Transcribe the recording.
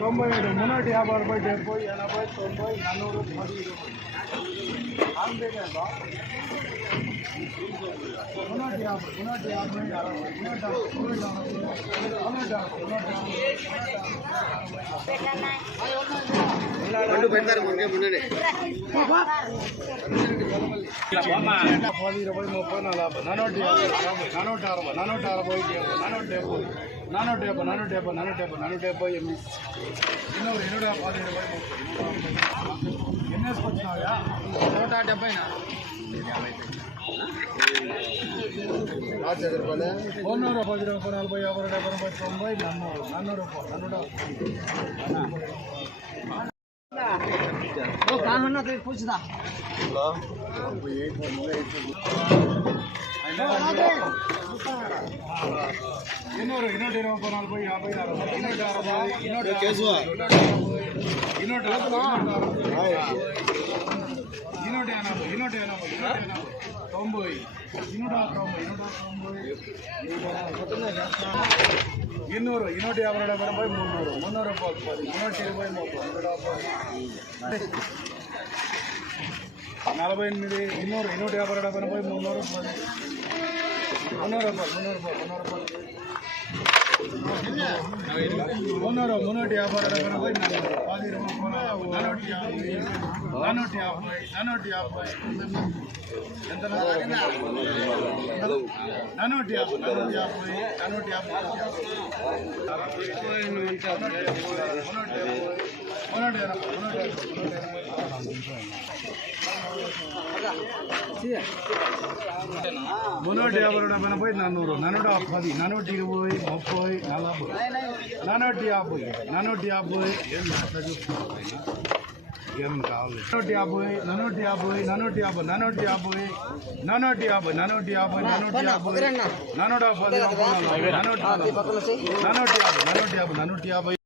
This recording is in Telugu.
97 350 రూపాయలు 70 80 90 400 ఎన్నేసుకొచ్చినావా 170 400 10 40 50 90 400 वो काम है ना तो पूछता ಇನ್ನೂರು 240 450